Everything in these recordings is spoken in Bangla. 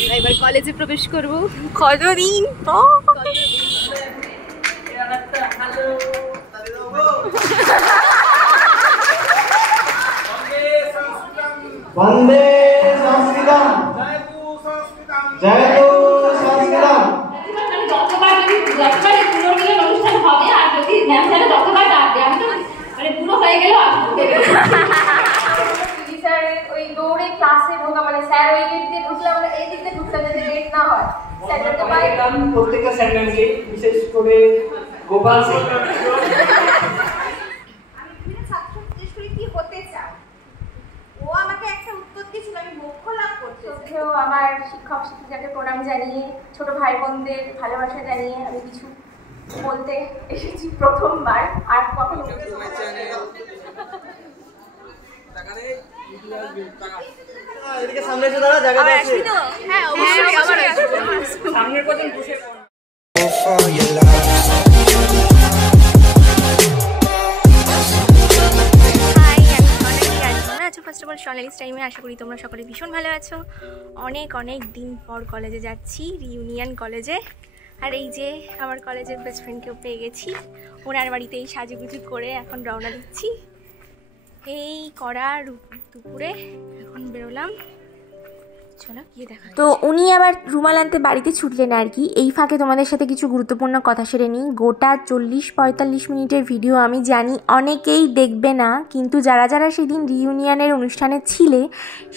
আমরা এবার কলেজে প্রবেশ করব। কতদিন वंदे संस्कृतम जयतु संस्कृतम। যতবার পুনর্মিলন অনুষ্ঠান হবে আর যদি ম্যাম স্যার যতবার ডাকবে আমি তো মানে পুরো হয়ে গেল স্যার ওই দৌড়ে ক্লাসে ঢোকা মানে স্যার ওই গেট দিয়ে ঢুকলে আমরা এই দিক দিয়ে ঢুকতাম যাতে লেট না হয়। স্যারকে বাই প্রত্যেকটা স্যান্ডেলকে বিশেষ করে গোপাল সিং আমি ছাত্র জিজ্ঞেস করি কি হতে চাও, ও আমাকে একটা উত্তর দিয়েছিল আমি মোক্ষ লাভ করতে। সত্যিও আমার শিক্ষক শিক্ষিকাকে প্রণাম জানিয়ে ছোট ভাই বোনদের ভালোবাসা জানিয়ে আমি কিছু বলতে এসেছি প্রথমবার। আর কখনো এদিকে সামনে এসে দাঁড়া, জায়গা আছে। হ্যাঁ অবশ্যই আবার সামনের পর্যন্ত বসে ফার্স্ট অফ অল সোনালিস টাইমে আশা করি তোমরা সকলে ভীষণ ভালো আছো। অনেক দিন পর কলেজে যাচ্ছি, রিউনিয়ন কলেজে। আর এই যে আমার কলেজের বেস্ট ফ্রেন্ডকেও পেয়ে গেছি, ওনার বাড়িতেই সাজুগুজু করে এখন রওনা দিচ্ছি। এই কড়া দুপুরে এখন বেরোলাম, চলো গিয়ে দেখা। তো উনি আবার রুমাল আনতে বাড়িতে ছুটলেন আর কি। এই ফাঁকে তোমাদের সাথে কিছু গুরুত্বপূর্ণ কথা সেরে নিই। গোটা 40-45 মিনিটের ভিডিও আমি জানি অনেকেই দেখবে না, কিন্তু যারা যারা সেদিন রিউনিয়নের অনুষ্ঠানে ছিলে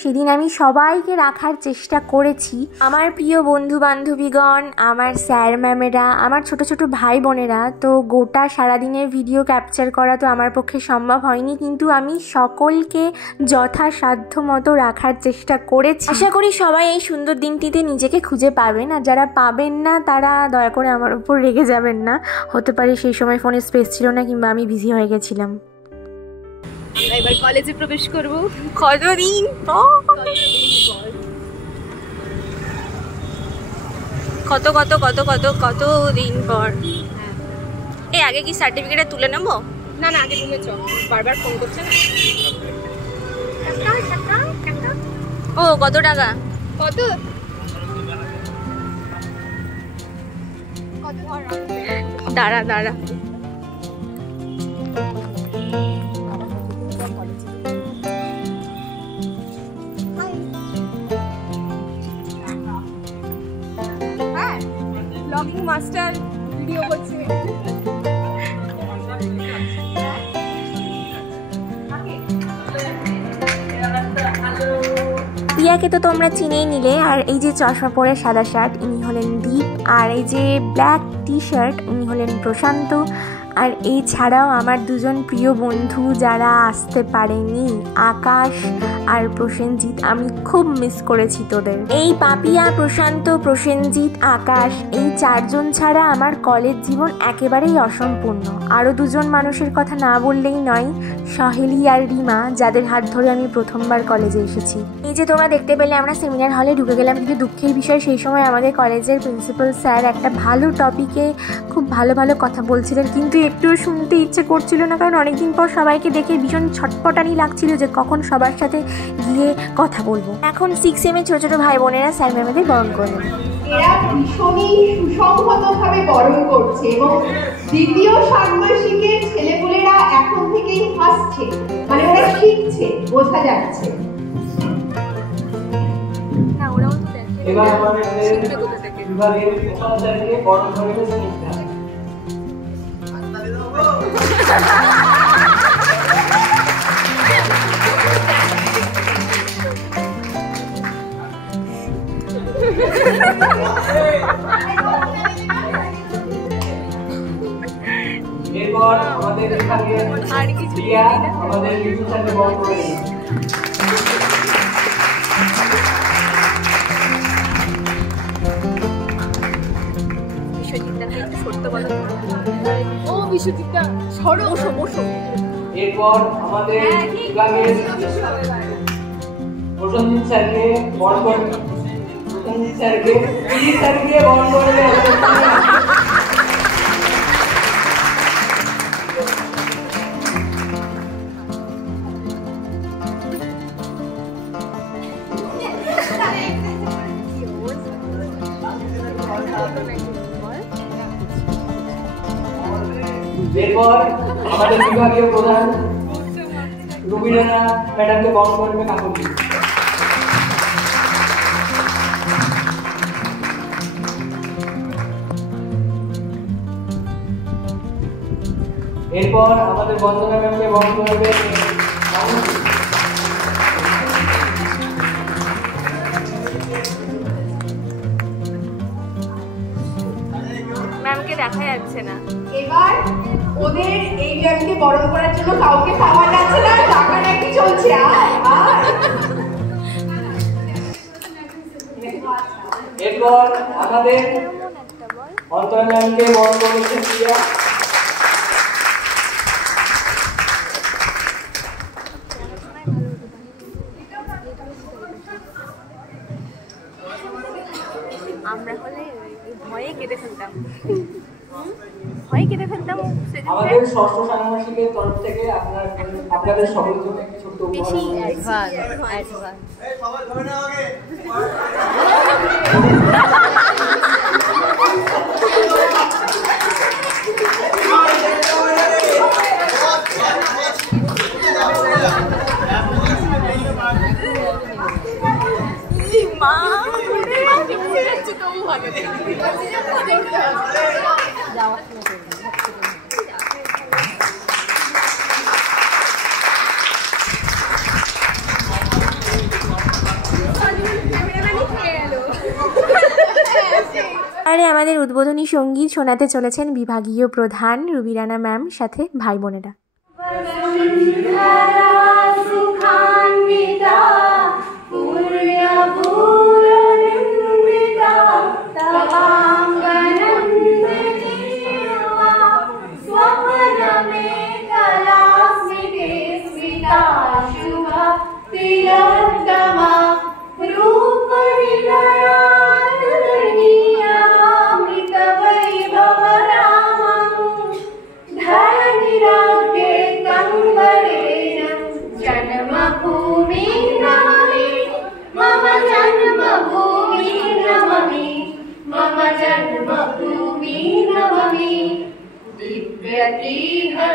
সেদিন আমি সবাইকে রাখার চেষ্টা করেছি। আমার প্রিয় বন্ধু বান্ধবীগণ, আমার স্যার ম্যামেরা, আমার ছোট ছোট ভাই বোনেরা। তো গোটা সারাদিনের ভিডিও ক্যাপচার করা তো আমার পক্ষে সম্ভব হয়নি, কিন্তু আমি সকলকে যথাসাধ্য মতো রাখার চেষ্টা করেছি। আশা করি সবাই এই সুন্দর দিনটিতে নিজেকে খুঁজে পাবেন, আর যারা পাবেন না তারা দয়া করে আমার উপর রেগে যাবেন না। হতে পারে সেই সময় ফোনে স্পেস ছিল না, কিংবা আমি বিজি হয়ে গেছিলাম। আমরা এবার কলেজে প্রবেশ করব। কতদিন কতদিন পর। এই আগে কি সার্টিফিকেটটা তুলে নেবো? না না, আগে রুমে চল, বারবার ফোন করছে না। ও কত টাকা? কত দাঁড়া ব্লগিং মাস্টার ভিডিও করছে। প্রিয়াকে তো তোমরা চিনেই নিলে। আর এই যে চশমা পরে সাদা শার্ট, ইনি হলেন দীপ। আর এই যে ব্ল্যাক টি শার্ট, ইনি হলেন প্রশান্ত। আর এই ছাড়াও আমার দুজন প্রিয় বন্ধু যারা আসতে পারেনি, আকাশ আর প্রসেনজিৎ। আমি খুব মিস করেছি তোদের। এই পাপিয়া, প্রশান্ত, প্রসেনজিৎ, আকাশ, এই চারজন ছাড়া আমার কলেজ জীবন একেবারেই অসম্পূর্ণ। আরও দুজন মানুষের কথা না বললেই নয়, সহেলি আর রিমা, যাদের হাত ধরে আমি প্রথমবার কলেজে এসেছি। এই যে তোমরা দেখতে পেলে আমরা সেমিনার হলে ঢুকে গেলাম, কিন্তু দুঃখের বিষয় সেই সময় আমাদের কলেজের প্রিন্সিপাল স্যার একটা ভালো টপিকে খুব ভালো কথা বলছিলেন, কিন্তু একটুও শুনতে ইচ্ছে করছিল না, কারণ অনেকদিন পর সবাইকে দেখে ভীষণ ছটপটানি লাগছিল যে কখন সবার সাথে গিয়ে কথা বলবো। এখন 6M ছোট ছোট ভাই বোনেরা স্যার ম্যামেদের বরণ করলেন। এরা ভীষণই সুসংহতভাবে বরণ করছে এবং দ্বিতীয় ষান্মাসিকের ছেলেপুলেরা এখন থেকেই হাসছে, মানে ওরা শিখছে, বোঝা যাচ্ছে। না ওরাও তো দেখে এবার আমাদের বিভাগের উপাচার্যকে বরণ করে স্নিগ্ধা। এরপর আমাদের বিভাগের প্রিয়া আমাদের বিভাগকে বরণ করে ও বিশ্বজিৎদা সরো, বসো। এরপর আমাদের বিভাগের প্রসেনজিৎ স্যারকে বরণ করে, প্রসেনজিৎ স্যারকে বরণ করবে। এরপর আমাদের বিভাগীয় প্রধান রুবিরানা ম্যাডামকে বরণ করবে কাকুতি। এরপর আমাদের বন্দনা ম্যামকে বরণ করবে কাকুতি। ম্যামকে দেখা যাচ্ছে না। এবার ওদের এই ম্যামকে বরণ করার জন্য কাউকে পাওয়া যাচ্ছে না, টাকাটাকি চলছে। এরপর আমাদের অন্তরা ম্যামকে বরণ করেছেন প্রিয়া। আমরা হলে ভয়ে কেটে ফেলতাম, ভয়ে কেটে ফেলতাম। আমাদের ষষ্ঠ ষান্মাসিকের তরফ থেকে আপনাদের সকলের জন্য একটি ছোট্ট বেশি উপহার। মা আরে আমাদের উদ্বোধনী সঙ্গীত শোনাতে চলেছেন বিভাগীয় প্রধান রুবিরানা ম্যাম সাথে ভাই বোনেরা।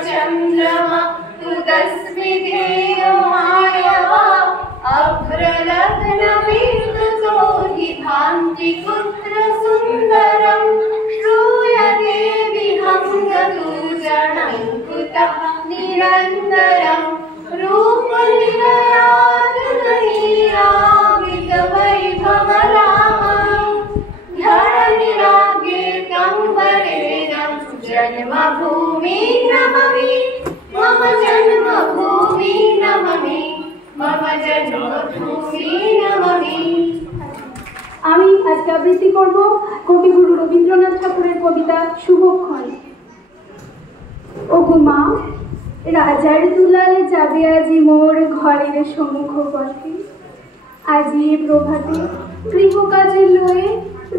चंद्रमा तस्मै ध्येयमायवा अभ्रलग्नविद्युतो हि भान्ति पुत्र सुन्दरं श्रूयते विहङ्गतूजनं कुतः निरन्तरं रूपलीलामृतवैभवरामं धरणिरागे कम्बरेण जन्मभूमि नममि मम जन्मभूमि नममि मम जन्मभूमि नममि। আমি আজকে আবৃত্তি করব কবিগুরু রবীন্দ্রনাথ ঠাকুরের কবিতা শুভক্ষণ। ওগো মা, রাজার দুলাল যাবে আজি মোর ঘরের সম্মুখ পথে, আজি এ প্রভাতে গৃহকাজে লয়ে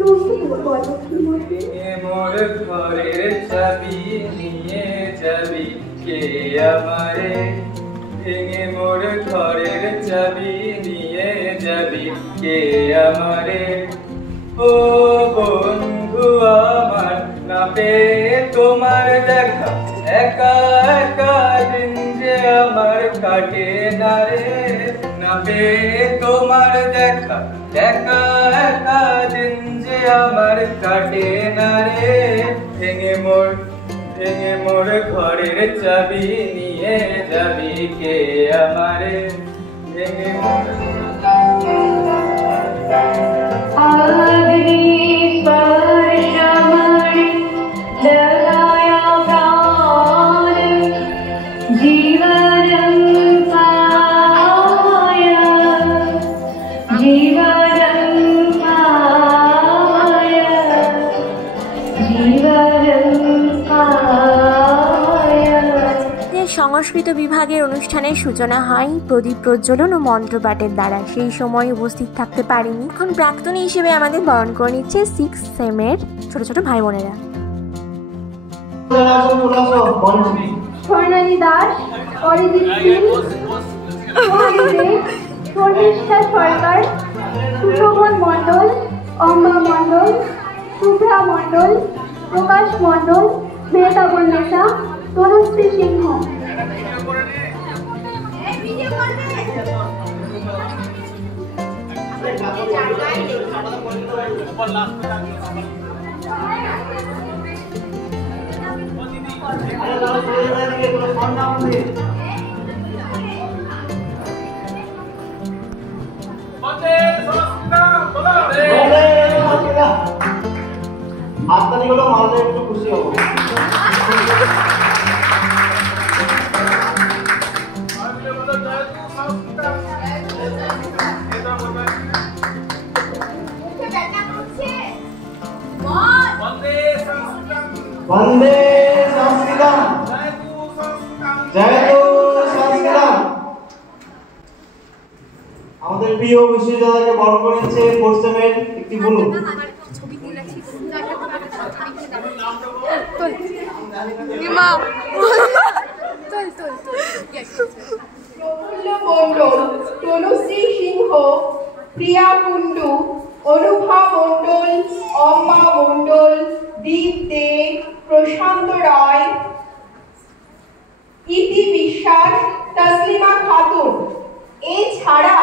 রহিব পদকি মতে। মোর ঘরের চাবি নিয়ে যাবি কে আমারে, ভেঙে মোর ঘরের চাবি নিয়ে যাবি কে আমারে। ও বন্ধু আমার, না পেয়ে তোমার দেখা একা একা দিন যে আমার কাটে না রে, না পেয়ে তোমার দেখা একা একা দিন যে আমার কাটে না রে। ভেঙে মোর ঘরের চাবি নিয়ে যাবি কে আমারে, ভেঙে মোর সংস্কৃত বিভাগের অনুষ্ঠানের সূচনা হয় প্রদীপ প্রজ্বলন ও মন্ত্রপাঠের দ্বারা। সেই সময় উপস্থিত থাকতে পারিনি। এখন প্রাক্তনী হিসেবে আমাদের বরণ করে নিচ্ছে 6 সেমের ছোট ছোট ভাই বোনেরা। স্বর্ণালী দাস, অরিজিৎ সিং, শর্মিষ্ঠা সরকার, সুশোভন মণ্ডল, অম্বা মণ্ডল, শুভ্রা মণ্ডল, প্রকাশ মণ্ডল, মেহতা বন্নেসা, তনুশ্রী সিংহ। হাততালিগুলো মারলে একটু খুশি হবো। वंदे संस्कृतम, जयतु संस्कृतम। আমাদের প্রিয় বিশ্ববিদ্যালয়কে বরণ করেছে ফোর্সেমের একটি বলুন। প্রফুল্ল মণ্ডল, তনুশ্রী সিংহ, প্রিয়া কুণ্ডু, অনুভা মণ্ডল, অম্বা মণ্ডল, দীপ দে, প্রশান্ত রায়, ইতি বিশ্বাস, তসলিমা খাতুন। এছাড়া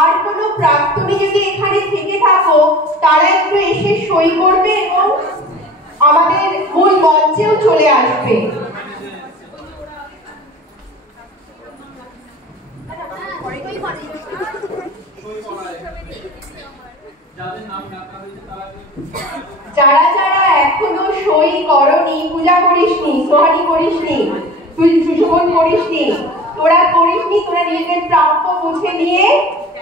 আর কোনো প্রাক্তনী যদি এখানে থেকে থাকো তারা একটু এসে সই করবে এবং আমাদের মূল মঞ্চেও চলে আসবে। যারা যারা এখনো সই করনি, পূজা করিসনি, সোহানি করিসনি, তুই সুশোভন করিসনি, তোরা করিসনি, তোরা নিজেদের প্রাপ্য বুঝে নিয়ে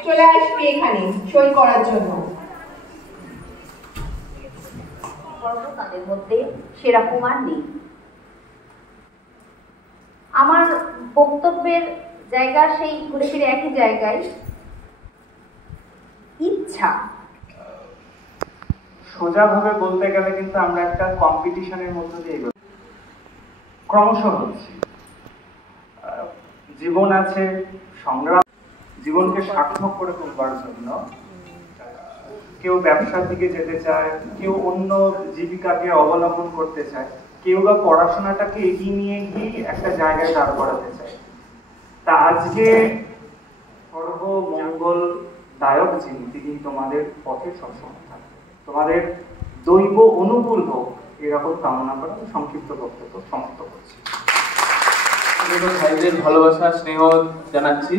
চলে আসবি এখানে সই করার জন্য। তাদের মধ্যে সেরকম আর নেই। আমার বক্তব্যের জায়গা সেই ঘুরে ফিরে একই জায়গায়, ইচ্ছা। সোজাভাবে বলতে গেলে কিন্তু আমরা একটা কম্পিটিশনের মধ্যে দিয়ে ক্রমশ হচ্ছি। জীবন আছে, সংগ্রাম, জীবনকে সার্থক করে তুলবার জন্য কেউ ব্যবসার দিকে যেতে চায়, কেউ অন্য জীবিকাকে অবলম্বন করতে চায়, কেউ বা পড়াশোনাটাকে এগিয়ে নিয়ে গিয়ে একটা জায়গায় দাঁড় করাতে চায়। তা আজকে সর্বমঙ্গলদায়ক যিনি, তিনি তোমাদের পথে সবসময় থাকবে, তোমাদের দৈব অনুকূল হোক এরকম কামনা করে সংক্ষিপ্ত বক্তব্য সমাপ্ত করছি। ভাইদের ভালোবাসা স্নেহ জানাচ্ছি।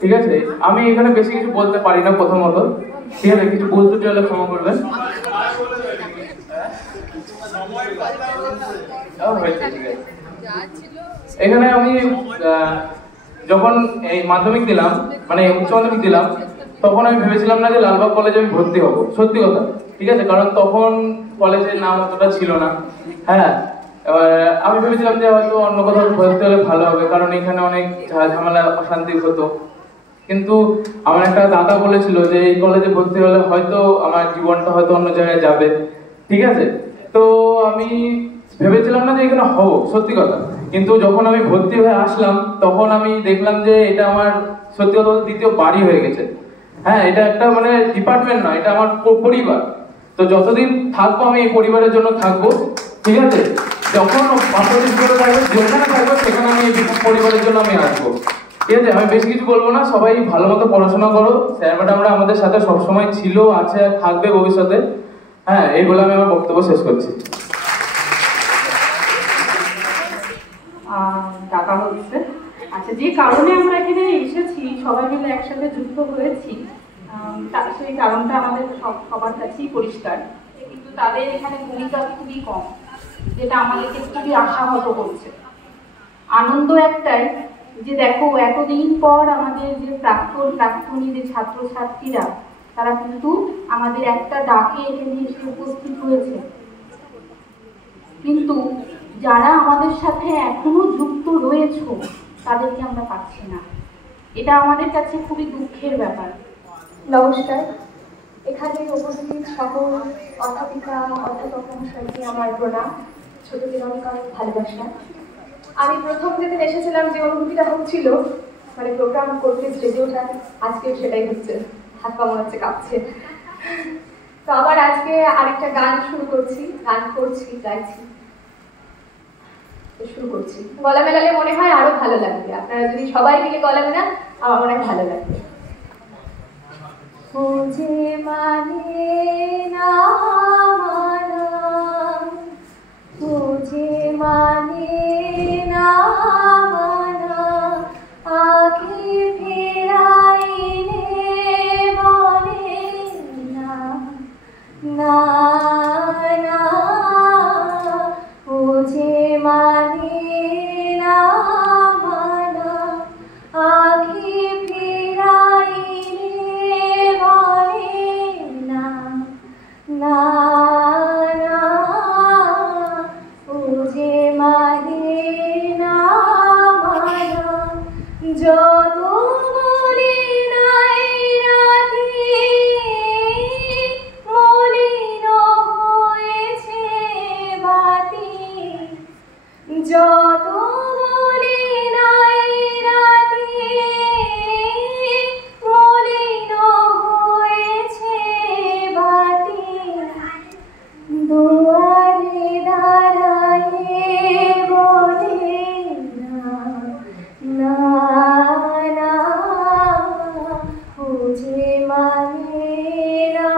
ঠিক আছে, আমি এখানে বেশি কিছু বলতে পারি না প্রথমত, ঠিক আছে, কিছু বলতে চাইলে ক্ষমা করবেন। এখানে আমি যখন এই মাধ্যমিক দিলাম, মানে উচ্চ মাধ্যমিক দিলাম, তখন আমি ভেবেছিলাম না যে লালবাগ কলেজে আমি ভর্তি হবো, সত্যি কথা। ঠিক আছে, কারণ তখন কলেজের নাম অতটা ছিল না। হ্যাঁ, এবার আমি ভেবেছিলাম যে হয়তো অন্য কোথাও ভর্তি হলে ভালো হবে, কারণ এখানে অনেক ঝামেলা অশান্তি হতো। কিন্তু আমার একটা দাদা বলেছিল যে এই কলেজে ভর্তি হলে হয়তো আমার জীবনটা হয়তো অন্য জায়গায় যাবে। ঠিক আছে, তো আমি ভেবেছিলাম না যে এখানে হবো, সত্যি কথা। কিন্তু যখন আমি ভর্তি হয়ে আসলাম তখন আমি দেখলাম যে এটা আমার সত্যি কথা দ্বিতীয় বাড়ি হয়ে গেছে। হ্যাঁ, এটা একটা মানে ডিপার্টমেন্ট নয়, এটা আমার পরিবার। তো যতদিন থাকবো আমি এই পরিবারের জন্য থাকবো। ঠিক আছে, যখন অপরাধ করে থাকবে, যেখানে থাকবো সেখানে আমি এই পরিবারের জন্য আমি আসবো। ঠিক আছে, আমি বেশি কিছু বলবো না, সবাই ভালো মতো পড়াশোনা করো। স্যার ম্যাডামরা আমাদের সাথে সবসময় ছিল, আছে, থাকবে ভবিষ্যতে। হ্যাঁ, এই বলে আমি আমার বক্তব্য শেষ করছি। টাকা হচ্ছে আচ্ছা, যে কারণে আমরা এখানে এসেছি, সবাই মিলে একসাথে যুক্ত হয়েছি, সেই কারণটা আমাদের সবার কাছেই পরিষ্কার। কিন্তু তাদের এখানে ভূমিকা খুবই কম, যেটা আমাদেরকে খুবই আশাহত করছে। আনন্দ একটাই যে দেখো, এতদিন পর আমাদের যে প্রাক্তনী যে ছাত্রছাত্রীরা, তারা কিন্তু আমাদের একটা ডাকে এখানে এসে উপস্থিত হয়েছে। কিন্তু যারা আমাদের সাথে এখনো যুক্ত রয়েছে তাদেরকে আমরা পাচ্ছি না। এটা আমাদের কাছে খুবই দুঃখের ব্যাপার। নমস্কার, এখানে উপস্থিত সকল অধ্যাপিকা অধ্যাপক মহাশয়কে আমার প্রণাম, ছোট দিনকার ভালোবাসা। আমি প্রথম যেদিন এসেছিলাম যে অনুভূতিটা হচ্ছিল, মানে প্রোগ্রাম করতে স্টেজে ওঠার, আজকে সেটাই হচ্ছে। হাত পা মনে হচ্ছে কাঁপছে। তো আবার আজকে আরেকটা গান শুরু করছি, গাইছি, শুরু করছি। গলা মেলালে মনে হয় আরো ভালো লাগবে, আপনারা যদি সবাই মিলে গলা মেলান আমার মনে হয় ভালো লাগবে। ও যে মানে না মানা, ও যে মানে না মানা, আগে ফেরাইলে বলে না না না, ও যে মানে না মানা, আগে ফেরাইলে বলে না না না, ও যে মানে না মানা, যত বলি নাই রাতে মলিন হয়েছে বাতি, যত বলি নাই রাতে মলিন হয়েছে বাতি, দুয়ারে দাঁড়ায়ে বলে না না না, ও যে মানে না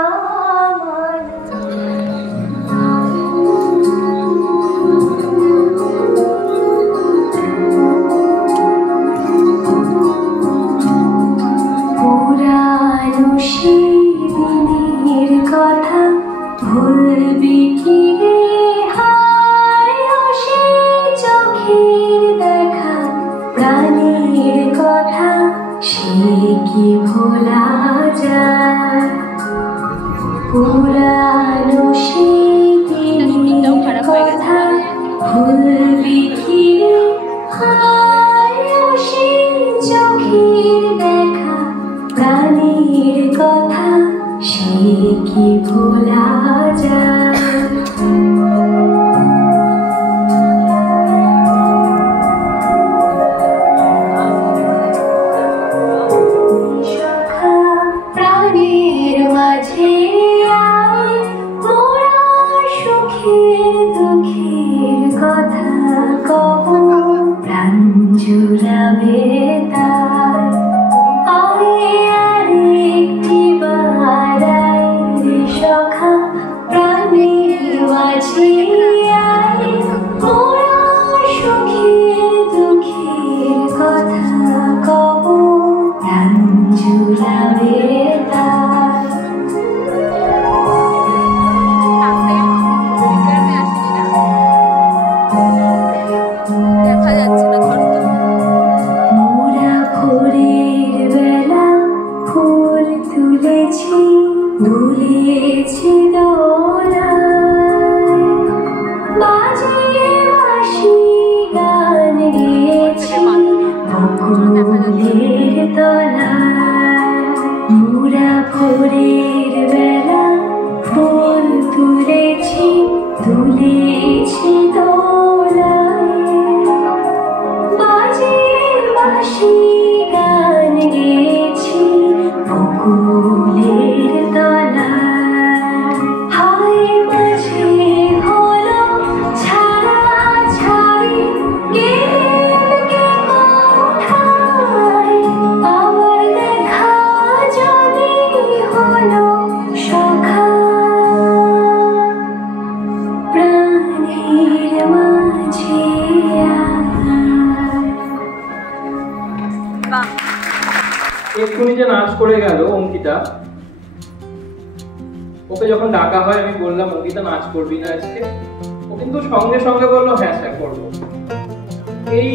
পুরানো সেই দিনের কথা ভুলবি কি রে, হায় সেই চোখের দেখা প্রাণের কথা সে কি ভোলা যায়, পুরানো সেই দিনের কথা ভুলবি কি রে, হায় সেই চোখের দেখা প্রাণের কথা সে কি ভোলা যায়। প্রাণের মাঝে আয় মোরা সুখের দুঃখের কথা কব, প্রাণ জুড়াবে তার আয় আরেকটি বার রে সখা, প্রাণের মাঝে আয় মোরা সুখের দুঃখের কথা কব, প্রাণ জুড়াবে তার। দেখা যাচ্ছে না ঘর তো। মোরা ভোরের বেলা ফুল তুলেছি, দুলেছি দোলায়, বাজিয়ে বাঁশি গান গেয়েছি বকুলের তলায়, মোরা ভোরের বেলা ফুল তুলেছি, দুলেছি দোলায়, বাজিয়ে বাঁশি গান গেয়েছি বকুলের তলায়, হায় মাঝে হলো ছাড়া ছাড়ি কে কোথায়, আবার দেখা যদি হলো সখা, প্রাণের মাঝে এক্ষুনি যে নাচ করে গেল অঙ্কিতা, ওকে যখন ডাকা হয় আমি বললাম অঙ্কিতা নাচ করবি না আজকে, ও কিন্তু সঙ্গে সঙ্গে বললো হ্যাঁ স্যার করবো। এই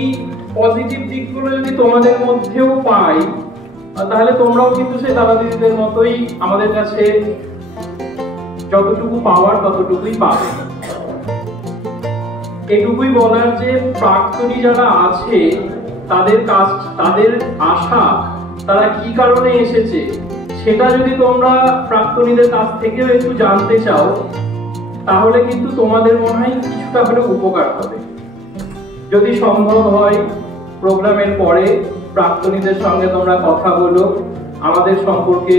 পজিটিভ দিকগুলো যদি তোমাদের মধ্যেও পাই তাহলে তোমরাও কিন্তু সেই দাদা দিদিদের মতোই আমাদের কাছে যতটুকু পাওয়ার ততটুকুই পাবে। এটুকুই বলার যে প্রাক্তনী যারা আছে তাদের আশা তারা কি কারণে এসেছে সেটা যদি তোমরা প্রাক্তনীদের কাছ থেকেও একটু জানতে চাও তাহলে কিন্তু তোমাদের মনে হয় কিছুটা হলেও উপকার হবে। যদি সম্ভব হয় প্রোগ্রামের পরে প্রাক্তনীদের সঙ্গে তোমরা কথা বলো, আমাদের সম্পর্কে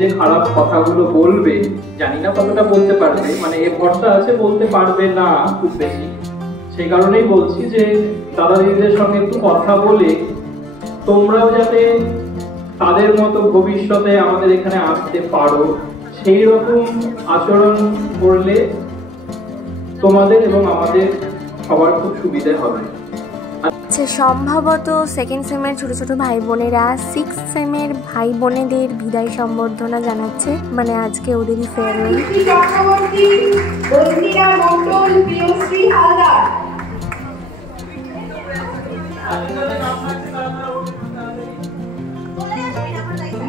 যে খারাপ কথাগুলো বলবে, জানি না কতটা বলতে পারবে, মানে এ ভরসা আছে বলতে পারবে না খুব বেশি। সেই কারণেই বলছি যে দাদা দিদিদের সঙ্গে একটু কথা বলে তোমরাও যাতে তাদের মতো ভবিষ্যতে আমাদের এখানে আসতে পারো, সেই রকম আচরণ করলে তোমাদের এবং আমাদের সবার খুব সুবিধা হবে। আচ্ছা, সম্ভবত সেকেন্ড সেমের ছোট ছোট ভাই বোনেরা 6 সেমের ভাই বোনেদের বিদায় সম্বর্ধনা জানাচ্ছে, মানে আজকে ওদেরই ফেয়ারওয়েল। চক্রবর্তী, বন্দিরা মণ্ডল, প্রিয়শ্রী হালদার।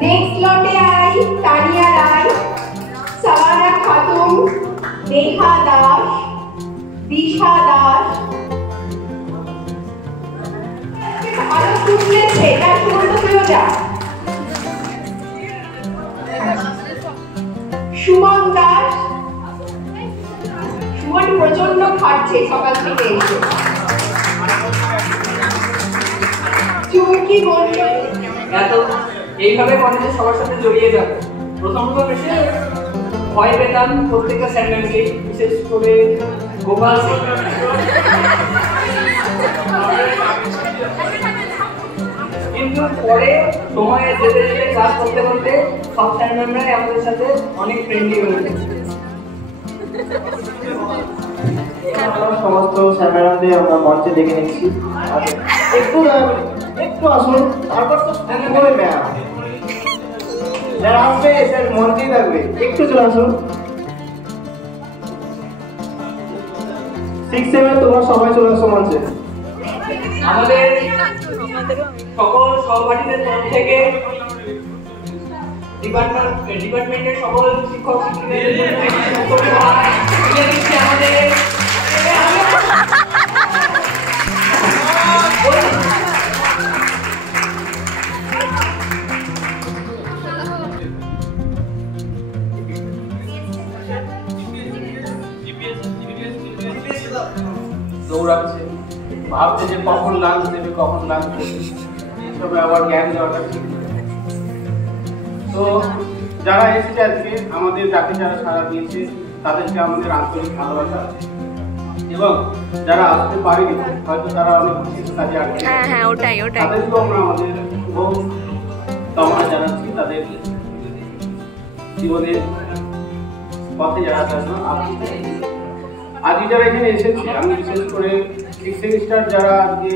নেক্সট লটে আই তানিয়া রায়, সাবানা খাতুন, নেহা দাস, দিশা দাস। ভালো শুনলেছে না, শুনতে পেও যা। সুমন দাস, সুমন প্রচন্ড খাটছে সকাল থেকে এসে। চুমকি মণ্ডল। এত এইভাবে কলেজে সবার সাথে জড়িয়ে যাবে। প্রথম এসে ভয় পেতাম প্রত্যেকটা স্যান্ডেলকে, বিশেষ করে গোপাল সিং। কিন্তু পরে সময়ে যেতে যেতে ক্লাস করতে করতে সব স্যার ম্যামরাই আমাদের সাথে অনেক ফ্রেন্ডলি হয়ে গেছে। সমস্ত স্যার ম্যাডামদের আমরা মঞ্চে ডেকে নিচ্ছি। একটু আসুন, তারপর তো করে ম্যাম যারা আসবে স্যার মঞ্চেই থাকবে, একটু চলে আসুন। 6 সেমে তোমরা সবাই চলে আসো মঞ্চে। আমাদের সকল সহপাঠীদের তরফ থেকে ডিপার্টমেন্টের সকল শিক্ষক শিক্ষিকাদের আমাদের দৌড়াচ্ছে, ভাবছে যে কখন লাঞ্চ দেবে কখন লাঞ্চ দেবে, এইসবে আবার জ্ঞান দেওয়াটা ঠিক নয়। তো যারা এসেছে আজকে, আমাদের যাকে যারা সাড়া দিয়েছে তাদেরকে আমাদের আন্তরিক ভালোবাসা, এবং যারা আসতে পারেনি হয়তো তারা অনেক বিশেষ কাজে আটকে, তাদেরকেও আমরা আমাদের শুভ কামনা জানাচ্ছি, তাদের জীবনের পথে যাওয়ার জন্য। আজকে যারা এখানে এসেছে, আমি বিশেষ করে 6 সেমিস্টার যারা আজকে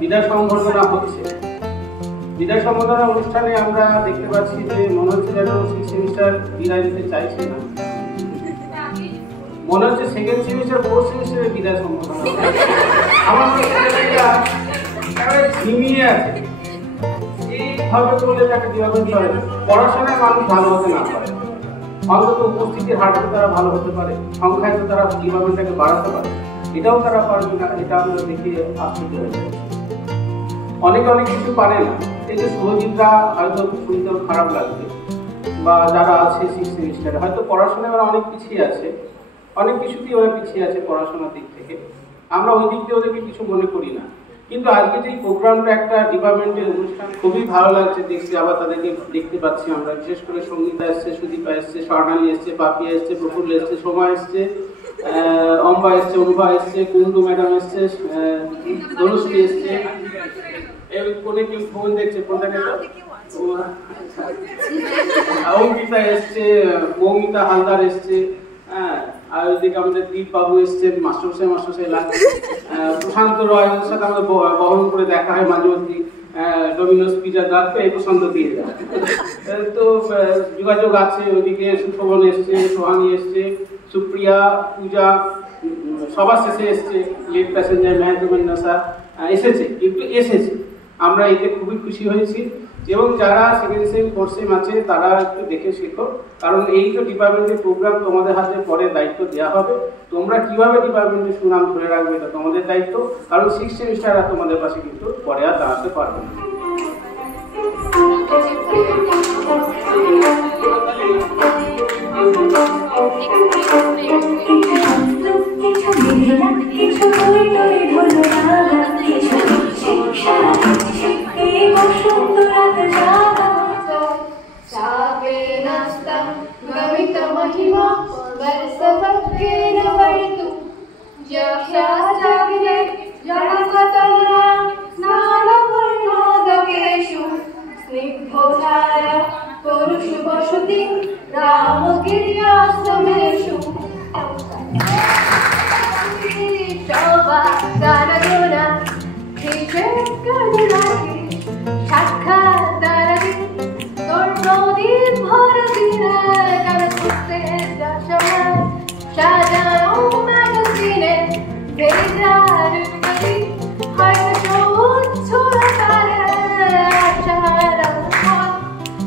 বিদায় সংবর্ধনা হচ্ছে, বিদায় সংবর্ধনা অনুষ্ঠানে আমরা দেখতে পাচ্ছি যে মনে হচ্ছে যেন 6 সেমিস্টার বিদায় দিতে চাইছে না, মনে হচ্ছে সেকেন্ড সেমিস্টার 4th সেমিস্টারের বিদায় সংবর্ধনা। আমার মনে হচ্ছে ঝিমিয়ে আছে, এইভাবে চলে একটা ডিপার্টমেন্ট চলে। পড়াশোনায় মানুষ ভালো হতে না পারে, অন্তত উপস্থিতির হারটা তারা ভালো হতে পারে, সংখ্যায় তো তারা ডিপার্টমেন্টটাকে বাড়াতে পারে, এটাও তারা পারবে না। এটা আমরা দেখে আশ্চর্য হয়ে যাই। অনেকে অনেক কিছু পারে না, এই যে শুভজিৎরা হয়তো শুনতে খারাপ লাগবে, বা যারা আছে 6 সেমিস্টারে হয়তো পড়াশোনায় ওরা অনেক পিছিয়ে আছে, অনেক কিছুতেই ওরা পিছিয়ে আছে পড়াশোনার দিক থেকে। আমরা ওই দিক দিয়ে ওদেরকে কিছু মনে করি না, কিন্তু আজকে যে প্রোগ্রামটা একটা ডিপার্টমেন্টের অনুষ্ঠান, খুবই ভালো লাগছে দেখছি। আবার তাদেরকে দেখতে পাচ্ছি আমরা, বিশেষ করে সঙ্গীতা এসছে, সুদীপা এসছে, স্বর্ণালী এসছে, পাপিয়া এসছে, প্রফুল্ল এসছে, সোমা এসছে, অম্বা এসছে, অনুভা এসছে, কুন্ডু ম্যাডাম এসছে, ধনুশ্রী এসছে। কোনে কেউ ফোন দেখছে, ফোনটাকে অঙ্কিতা এসছে, মৌমিতা হালদার এসছে, হ্যাঁ, আর ওইদিকে আমাদের দীপ বাবু এসছেন, মাস্টারমশাই লাগছে, প্রশান্ত রয়, ওদের সাথে আমাদের বহন করে দেখা হয় মাঝে মধ্যে, ডোমিনোস পিজা দাঁড়াতে এই প্রশান্ত দিয়ে যায়। তো যোগাযোগ আছে। ওইদিকে সুশোভন এসছে, সোহানি এসছে, সুপ্রিয়া, পূজা, সবার শেষে এসছে লেট প্যাসেঞ্জার মেহজুমান নাসা এসেছে, কিন্তু এসেছে, আমরা এতে খুবই খুশি হয়েছি। এবং যারা সেকেন্ড সেম 4th সেম আছে তারা একটু দেখে শেখো, কারণ এই যে ডিপার্টমেন্টের প্রোগ্রাম তোমাদের হাতে পরে দায়িত্ব দেওয়া হবে, তোমরা কিভাবে ডিপার্টমেন্টের সুনাম ধরে রাখবে এটা তোমাদের দায়িত্ব, কারণ 6 সেমিস্টাররা তোমাদের পাশে কিন্তু পরে আর দাঁড়াতে পারবে না। महिमा वर्षभक्तेन वर्तु यक्षास्त्राग्रे जनकतमना स्नानपूर्णोदकेषु स्निग्धोधार पुरुषवसति रामगिर्याश्रमेषु शोभा दानगुण সাক্ষাৎ দারবি তোর নদী ভরদিনে কারসতে দশমা সাজাও ম্যাগাজিনে ভেজার কবি হয়তো ছোড়া তারে আশারা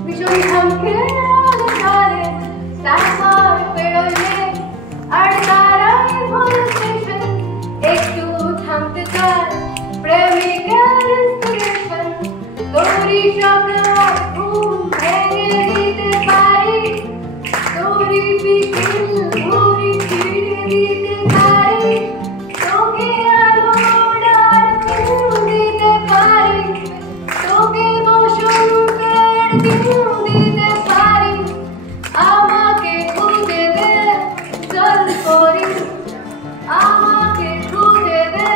ভীষণ থামকে আলে তারপর পেরোলে আর তারাই বলছে একটু থামতে চায় প্রেমিকার স্টেশন তোরি সকাল ঘুম ভেঙে দিতে পারি তোরি বিকেল ঘুরি ফিরে দিতে পারি তোকে আলোর ঘুম দিতে পারি তোকে বসন্তের ঘুম দিতে পারি আমাকে খুঁজে দে জল করি আমাকে খুঁজে দে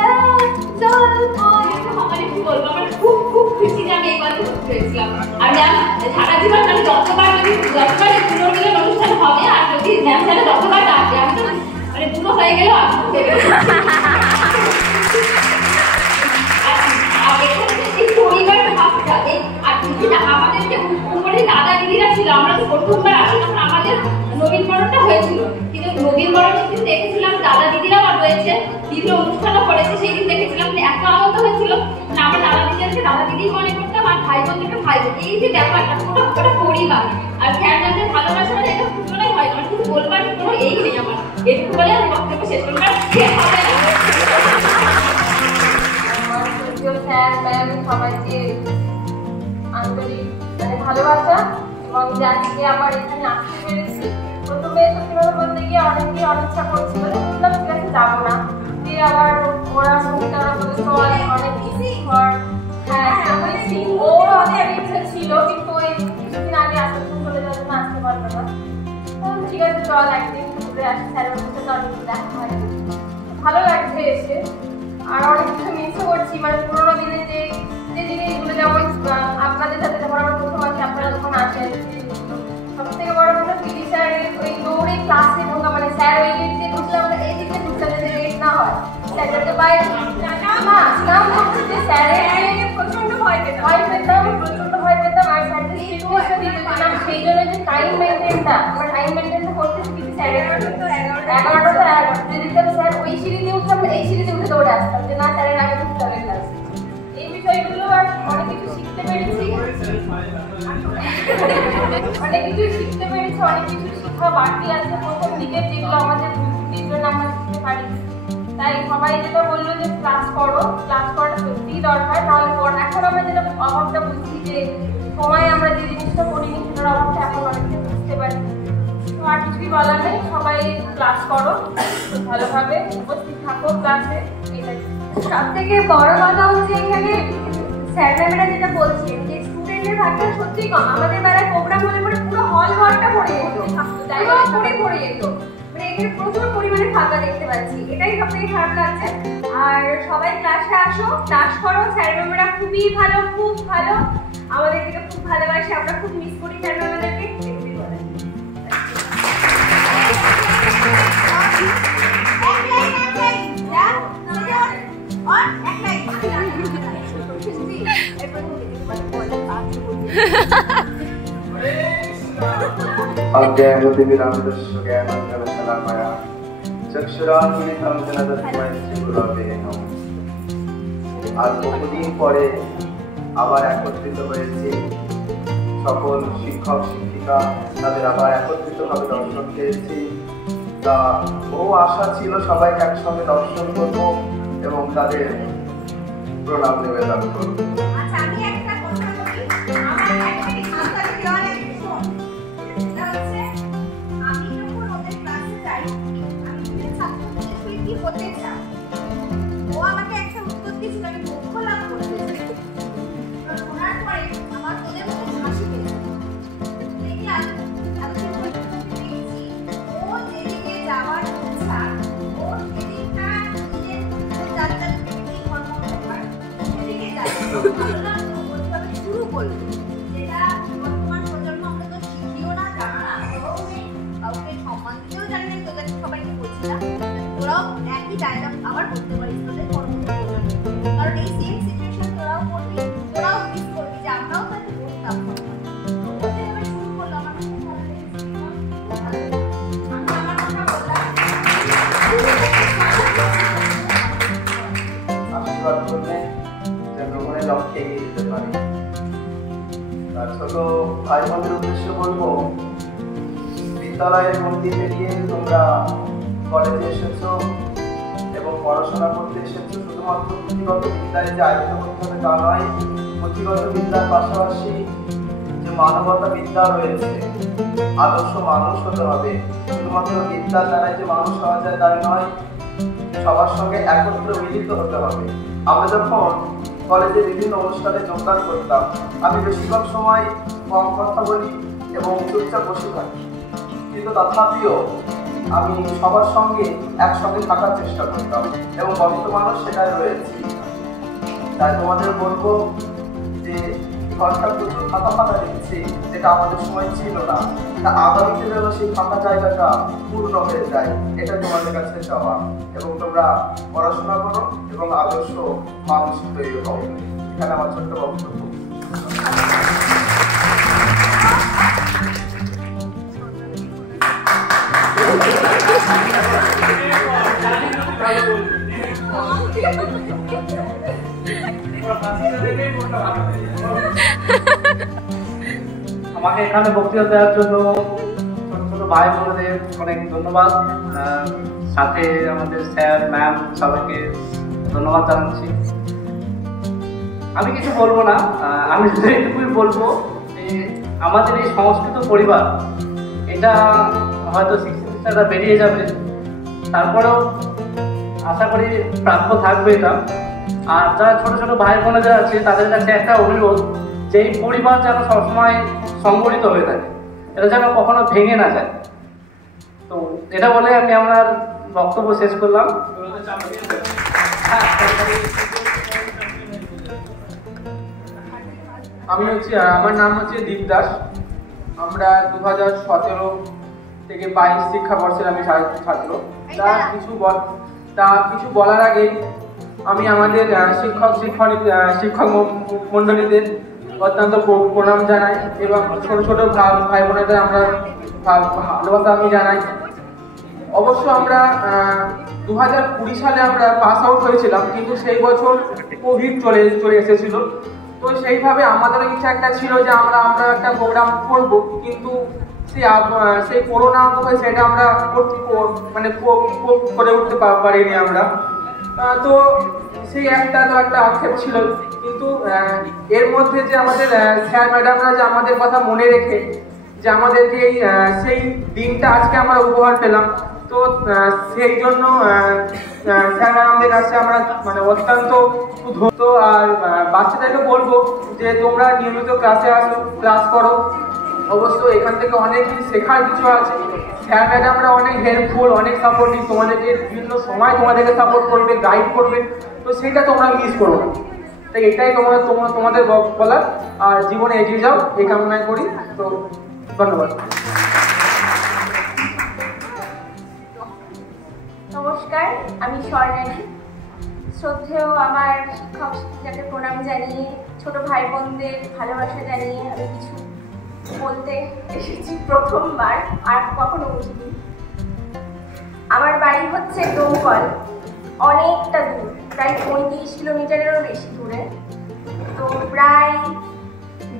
জল করি। মানে কি বলবো, আমার খুব খুব খুশি যে আমি এই কলেজে ভর্তি হয়েছিলাম। আর ম্যাম সারা জীবন মানে যতবার পুনর্মিলন অনুষ্ঠান হবে আর যদি ম্যাম তাহলে যতবার ডাকবে আমি তো মানে পুরো হয়ে গেল আমাদের যে উপরে দাদা দিদিরা ছিল আমরা তো প্রথমবার আসি তখন আমাদের নবীনবরণটা হয়েছিল, কিন্তু নবীনবরণে কিন্তু দেখেছিলাম দাদা দিদিরাও রয়েছে, দিদির অনুষ্ঠানও করেছে, সেই দিন দেখেছিলাম এত আনন্দ হয়েছিল না আমরা দাদা দিদিকে দাদা দিদি মনে করতাম আর ভাই বোনদেরকে ভাই বোন। এই যে ব্যাপারটা ওটা পরিবার আর ফ্যামিলিতে ভালোবাসা মানে এটা তুলনাই হয় না, কিছু বলবার কোনো এই নেই আমার। এটুকু বলে আমি বক্তব্য শেষ করবার স্যার ম্যাম সবাইকে আন্তরিক মানে ভালোবাসা এবং যে আজকে আমার এখানে আসতে পেরেছি। প্রথমে তো কিভাবে বলতে গিয়ে অনেকেই অনিচ্ছা করছিল, বললাম ঠিক আছে যাবো না, দিয়ে আবার ওরা সঙ্গীতারা বলেছিল অনেক ইজি ঘর। হ্যাঁ ওর অনেক ইচ্ছা ছিল কিন্তু ওই কিছুদিন আগে আসানসোল চলে যাওয়ার জন্য আসতে পারবে না। ঠিক আছে চল একদিন ঘুরে আসি, স্যারের মধ্যে তো অনেক দেখা হয়, ভালো লাগছে এসে। আর অনেক কিছু মিসও করছি, মানে পুরোনো দিনে যে যে জিনিসগুলো যেমন আপনাদের সাথে যখন আমরা প্রথম আসি আপনারা যখন আসেন সব থেকে বড় কথা পিটি স্যারের ওই দৌড়ে ক্লাসে ঢোকা, মানে স্যার ওই গেট দিয়ে ঢুকলে আমরা এই দিকে ঢুকতে যে লেট না হয় স্যারটাকে বাইরে না নাম করছে যে স্যারের প্রচন্ড ভয় পেতাম প্রচন্ড ভয় পেতাম। আর স্যারকে সিচুয়েশন দিতে দিলাম সেই জন্য যে টাইম মেনটেনটা করতে পিটি স্যারের 11টা যদি দিতাম স্যার ওই সিঁড়িতে উঠতাম এই সিঁড়িতে উঠে দৌড়ে আসতাম যে না স্যারের আগে ঢুকতে হবে ক্লাস। এই বিষয়গুলো আর অনেক কিছু শিখতে পেরেছি, অনেক কিছু শিক্ষা বাকি আছে প্রথম দিকে যেগুলো আমাদের জন্য আমরা শিখতে পারি। তাই সবাই যেটা বললো যে ক্লাস করাটা সত্যিই দরকার, নাহলে এখন আমরা যেটা অভাবটা বুঝছি যে সময় আমরা যে জিনিসটা করিনি সেটার অভাবটা এখন অনেকটা বুঝতে পারি। তো আর কিছুই বলার নেই, সবাই ক্লাস করো ভালোভাবে, উপস্থিত থাকো ক্লাসে। এটাই সব থেকে বড় কথা হচ্ছে এখানে স্যার ম্যামেরা যেটা বলছেন যে স্টুডেন্টের ভাগটা সত্যি কম। আমাদের বেলায় প্রোগ্রাম হলে পরে পুরো হল ঘরটা ভরে যেত, ভরে যেত, মানে এখানে প্রচুর পরিমাণে ফাঁকা দেখতে পাচ্ছি, এটাই সব থেকে খারাপ লাগছে। আর সবাই ক্লাসে আসো, ক্লাস করো, স্যার ম্যামেরা খুবই ভালো, খুব ভালো, আমাদেরকে খুব ভালোবাসে, আমরা খুব মিস করি স্যার ম্যামেদেরকে। अज्ञानतिमिरामृतस्य ज्ञानञ्जनशलाकया चक्षुरान्मिलितं येन तस्मै श्रीगुरवे नमः। আজ বহুদিন পরে আবার একত্রিত হয়েছি, সকল শিক্ষক শিক্ষিকা তাদের আবার একত্রিতভাবে দর্শন পেয়েছি। তা বহু আশা ছিল সবাইকে একসঙ্গে দর্শন করব এবং তাদের প্রণাম নিবেদন করব। আচ্ছা আমি একটা কথা বলি, আমার একটা কথা দেওয়ার আছে শোন। এটা হচ্ছে আমি যখন ওদের ক্লাসে যাই আমি ওদের ছাত্রদের কি হতে চাই, ও আমাকে একটা উত্তর দিয়েছিল, আমি দুঃখ লাভ করেছি। শোনার পরে আমার ওদের মধ্যে হাসি পেয়েছে, দেখলাম আলোচনা করতে দেখছি ছোট ভাই বোনদের উদ্দেশ্যে বলবো, বিদ্যালয়ের গণ্ডি পেরিয়ে তোমরা কলেজে এসেছো এবং পড়াশোনা করতে এসেছো। শুধুমাত্র পুঁথিগত বিদ্যায় যে আয়ত্ত করতে হবে তা নয়, পুঁথিগত বিদ্যার পাশাপাশি যে মানবতা বিদ্যা রয়েছে, আদর্শ মানুষ হতে হবে। শুধুমাত্র বিদ্যার দ্বারা যে মানুষ হওয়া যায় তাই নয়, সবার সঙ্গে একত্রে মিলিত হতে হবে। আমরা যখন কলেজে বিভিন্ন অনুষ্ঠানে যোগদান করতাম, আমি বেশিরভাগ সময় কম কথা বলি এবং চুপচাপ বসে থাকি, কিন্তু তথাপিও আমি সবার সঙ্গে একসঙ্গে থাকার চেষ্টা করতাম এবং বর্তমানেও সেটাই রয়েছি। তাই তোমাদের বলবো যে ঘরটা প্রচুর ফাঁকা ফাঁকা দিচ্ছে, যেটা আমাদের সময় ছিল না, তা আগামীতে যেন সেই ফাঁকা জায়গাটা পূর্ণ হয়ে যায়, এটা তোমাদের কাছে চাওয়া। এবং তোমরা পড়াশোনা করো এবং আদর্শ মানুষ তৈরি হও। এখানে আমার ছোট্ট বক্তব্য। আমাকে এখানে বক্তৃতা দেওয়ার জন্য ছোট ছোট ভাই বোনদের অনেক ধন্যবাদ। সাথে আমাদের স্যার ম্যাম সবাইকে ধন্যবাদ জানাচ্ছি। আমি কিছু বলবো না, আমি শুধু এটুকুই বলবো যে আমাদের এই সংস্কৃত পরিবার, এটা হয়তো শিক্ষা বেরিয়ে যাবে, তারপরেও আশা করি প্রাপ্য থাকবে এটা। আর যারা ছোট ছোট ভাই বোনেরা আছে তাদের কাছে একটা অনুরোধ, যে এই পরিবার যেন সবসময় সংগঠিত হয়ে থাকে, এটা যেন কখনো ভেঙে না যায়। তো এটা বলে আমি আমার বক্তব্য শেষ করলাম। আমার নাম হচ্ছে দীপ দাস। আমরা 2017 থেকে 22 শিক্ষাবর্ষের আমি ছাত্র। তা কিছু বলার আগে আমি আমাদের শিক্ষক মণ্ডলীদের অত্যন্ত প্রণাম জানাই এবং ছোট ছোট ভাই বোনেদের আমরা ভালোবাসা আমি জানাই। অবশ্য আমরা 2020 সালে আমরা পাস আউট হয়েছিলাম, কিন্তু সেই বছর কোভিড চলে এসেছিল। তো সেইভাবে আমাদের ইচ্ছা একটা ছিল যে আমরা একটা প্রোগ্রাম করব, কিন্তু সেই করোনা হয়ে সেটা আমরা করে উঠতে পারিনি আমরা। তো সেই একটা আক্ষেপ ছিল, কিন্তু এর মধ্যে যে আমাদের স্যার ম্যাডামরা যে আমাদের কথা মনে রেখে যে আমাদেরকে সেই দিনটা আজকে আমরা উপহার পেলাম, তো সেই জন্য স্যার ম্যাডামদের কাছে আমরা অত্যন্ত ধন্যবাদ। আর বাচ্চাদেরকে বলবো যে তোমরা নিয়মিত ক্লাসে আসো, ক্লাস করো। অবশ্য এখান থেকে অনেক কিছু শেখার কিছু আছে। স্যার ম্যাডামরা অনেক হেল্পফুল, অনেক সাপোর্টিভ, তোমাদেরকে বিভিন্ন সময় তোমাদেরকে সাপোর্ট করবে, গাইড করবে। তো সেটা তোমরা মিস করো না। তাই এটাই তোমাদের বলার। আর জীবনে এগিয়ে যাও এই কামনাই করি। তো ধন্যবাদ। নমস্কার, আমি স্বর্ণালী। শ্রদ্ধেয় আমার শিক্ষক শিক্ষিকাকে প্রণাম জানিয়ে, ছোট ভাই বোনদের ভালোবাসা জানিয়ে আমি কিছু বলতে এসেছি প্রথমবার, আর কখনো বুঝিনি। আমার বাড়ি হচ্ছে ডোমকল, অনেকটা দূর, প্রায় 35 কিলোমিটারেরও বেশি দূরে। তো প্রায়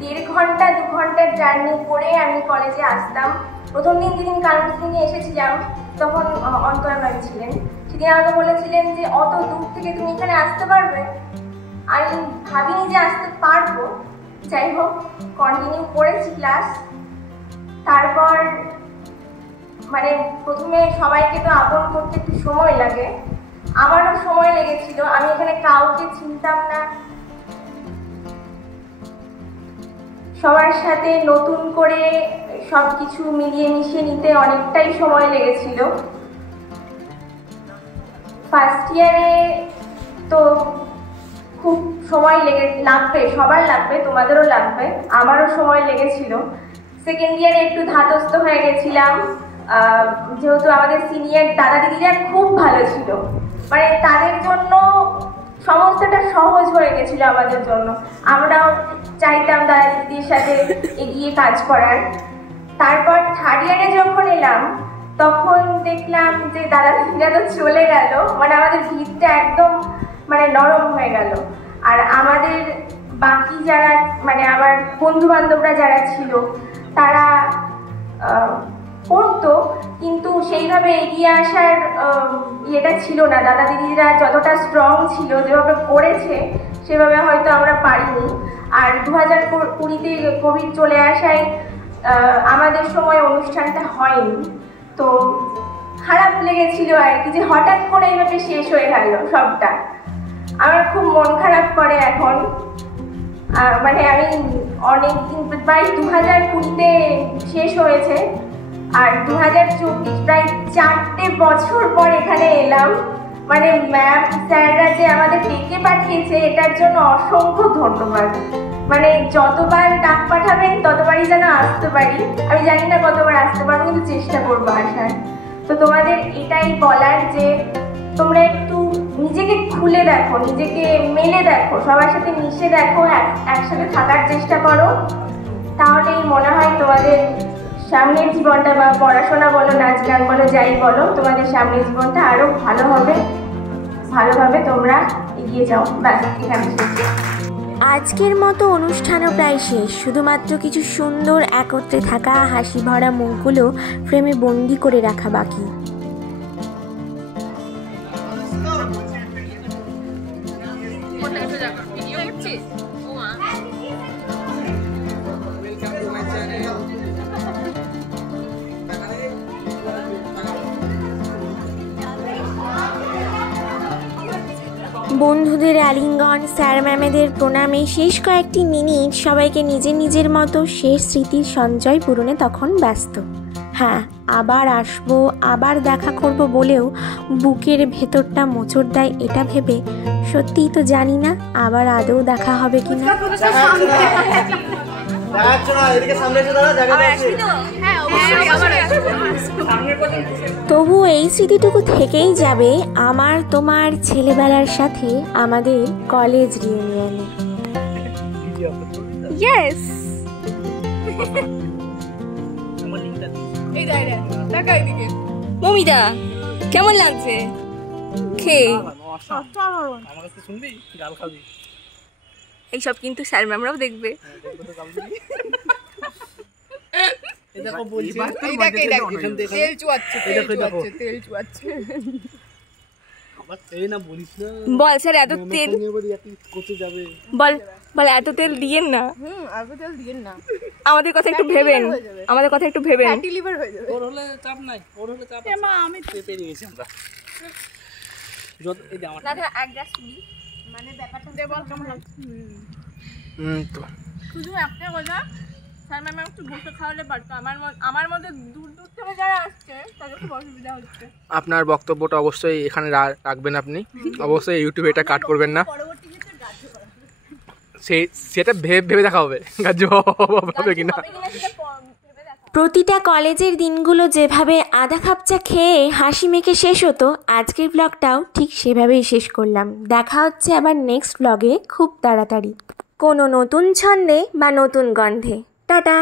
1.5 ঘন্টা 2 ঘন্টার জার্নি করে আমি কলেজে আসতাম। প্রথম দিন যেদিন কালকে নিয়ে এসেছিলাম তখন অন্তরা ম্যাম ছিলেন। সেদিন আমাকে বলেছিলেন যে অত দূর থেকে তুমি এখানে আসতে পারবে। আমি ভাবিনি যে আসতে পারবো। যাই হোক, কন্টিনিউ করেছি ক্লাস। তারপর প্রথমে সবাইকে তো আপন করতে একটু সময় লাগে, আমারও সময় লেগেছিল। আমি এখানে কাউকে চিনতাম না, সবার সাথে নতুন করে সব কিছু মিলিয়ে মিশিয়ে নিতে অনেকটাই সময় লেগেছিল। ফার্স্ট ইয়ারে তো খুব সময় লাগবে, সবার লাগবে, তোমাদেরও লাগবে, আমারও সময় লেগেছিল। সেকেন্ড ইয়ারে একটু ধাতস্থ হয়ে গেছিলাম, যেহেতু আমাদের সিনিয়র দাদা দিদিরা খুব ভালো ছিল, তাদের জন্য সমস্তটা সহজ হয়ে গেছিল আমাদের জন্য। আমরাও চাইতাম দাদা দিদির সাথে এগিয়ে কাজ করার। তারপর থার্ড ইয়ারে যখন এলাম তখন দেখলাম যে দাদা দিদিরা তো চলে গেল, আমাদের ভিতটা একদম নরম হয়ে গেল। আর আমাদের বাকি যারা মানে আমার বন্ধু বান্ধবরা যারা ছিল তারা করতো, কিন্তু সেইভাবে এগিয়ে আসার ইয়েটা ছিল না। দাদা দিদিরা যতটা স্ট্রং ছিল, যেভাবে করেছে সেভাবে হয়তো আমরা পারিনি। আর 2020-তে কোভিড চলে আসায় আমাদের সময় অনুষ্ঠানটা হয়নি, তো খারাপ লেগেছিল আর কি, যে হঠাৎ করে এইভাবে শেষ হয়ে গেল সবটা। আমার খুব মন খারাপ করে এখন। মানে আমি অনেক দিন, প্রায় 2020-তে শেষ হয়েছে, আর 2024 প্রায় 4টে বছর পর এখানে এলাম। মানে ম্যাম স্যাররা যে আমাদের ডেকে পাঠিয়েছে এটার জন্য অসংখ্য ধন্যবাদ। মানে যতবার ডাক পাঠাবেন ততবারই যেন আসতে পারি। আমি জানি না কতবার আসতে পারবো, কিন্তু চেষ্টা করবো আসার। তো তোমাদের এটাই বলার যে তোমরা একটু নিজেকে খুলে দেখো, নিজেকে মেলে দেখো, সবার সাথে মিশে দেখো, একসাথে থাকার চেষ্টা করো। তাহলেই মনে হয় তোমাদের সামনের জীবনটা, বা পড়াশোনা বলো, নাচ গান বলো, যাই বলো, তোমাদের সামনের জীবনটা আরো ভালো হবে, ভালোভাবে তোমরা এগিয়ে যাও। ব্যাস, এখানে শেষ। আজকের মতো অনুষ্ঠানও প্রায় শেষ। শুধুমাত্র কিছু সুন্দর একত্রে থাকা হাসি ভরা মুখগুলো ফ্রেমে বন্দি করে রাখা বাকি। বন্ধুদের আলিঙ্গন, স্যার ম্যামেদের প্রণামে শেষ কয়েকটি মিনিট সবাইকে নিজের নিজের মতো শেষ স্মৃতির সঞ্চয় পূরণে তখন ব্যস্ত। হ্যাঁ, আবার আসবো, আবার দেখা করব বলেও বুকের ভেতরটা মোচড় দেয় এটা ভেবে, সত্যিই তো জানি না আবার আদৌ দেখা হবে কিনা। তবু এই স্মৃতিটুকু থেকেই যাবে আমার তোমার ছেলেবেলার সাথে আমাদের কলেজ রিউনিয়নে। ইয়েস, মমিতা কেমন লাগছে খেয়ে? এইসব কিন্তু স্যার ম্যামরাও দেখবে। বল স্যার এত তেল, বল বল এত তেল দিয়েন না, আমাদের কথা একটু ভেবেন, আমাদের কথা একটু ভেবেন। ওর হলে চাপ নাই, ওর হলে চাপ আছে। আমি পেয়ে গেছি আমরা। দাদা এক গ্লাস দিই, মানে ব্যাপারটা দে, বল কেমন লাগছে? তো শুধু একটা কথা, স্যার ম্যাম একটু বসে খাওয়ালে পারতো। আমার মধ্যে দূর দূর থেকে যারা আসছে তাদের খুব অসুবিধা হচ্ছে। আপনার বক্তব্যটা অবশ্যই এখানে রাখবেন, আপনি অবশ্যই ইউটিউবে এটা কাট করবেন না। সেটা ভেবে দেখা হবে হবে কিনা। প্রতিটা কলেজের দিনগুলো যেভাবে আধা কাপ চা খেয়ে হাসি মেখে শেষ হতো, আজকের ব্লগটাও ঠিক সেভাবেই শেষ করলাম। দেখা হচ্ছে আবার নেক্সট ব্লগে খুব তাড়াতাড়ি, কোনো নতুন ছন্দে বা নতুন গন্ধে। টাটা।